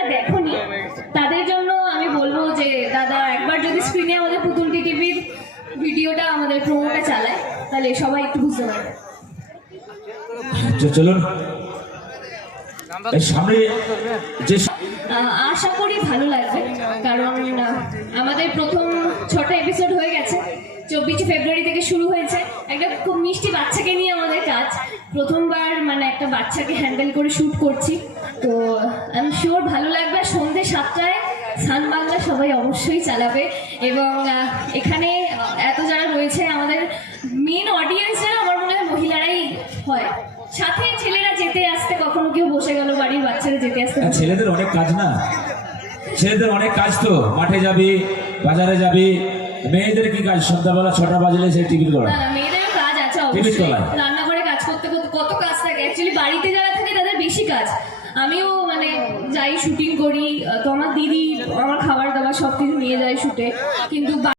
যারা দেখোনি তাদের জন্য আমি বলব যে দাদা একবার যদি স্ক্রিনে আমাদের পুতুল টিভির ভিডিওটা আমাদের প্রোমোটা চালায় তাহলে সবাই একটু বুঝতে পারবে। চ- চলুন। সামনে যে আশা করি ভালো লাগবে কারণ আমাদের প্রথম ছটা এপিসোড হয়ে গেছে। চব্বিশে ফেব্রুয়ারি থেকে শুরু হয়েছে। একটা খুব মিষ্টি বাচ্চাকে নিয়ে আমাদের কাজ। প্রথমবার মানে একটা বাচ্চাকে হ্যান্ডেল করে শ্যুট করছি। তো আমি শিওর ভালো লাগবে। আর সন্ধ্যে সাতটায় সান বাংলা সবাই অবশ্যই চালাবে এবং এখানে এত যারা রয়েছে আমাদের মেন অডিয়েন্স যারা আমার মনে হয় মহিলারাই হয়। সাথে ছেলেরা যেতে আসতে কখনো কেউ বসে গেল বাড়ির বাচ্চারা যেতে আসতে হ্যাঁ, ছেলেদের অনেক কাজ না? ছেলেদের অনেক কাজ তো। মাঠে যাবি বাজারে যাবি। মেয়েদের কি কাজ? সন্ধ্যাবেলা ছটা বাজলে সে টিফিন করা না কাজ আছে অবশ্যই। রান্নাঘরে কাজ করতে করতে কত কাজ থাকে। অ্যাকচুয়ালি বাড়িতে যারা থাকে তাদের বেশি কাজ। আমিও মানে যাই শুটিং করি তো আমার দিদি, আমার খাবার দাবার সব কিছু নিয়ে যায় শুটে কিন্তু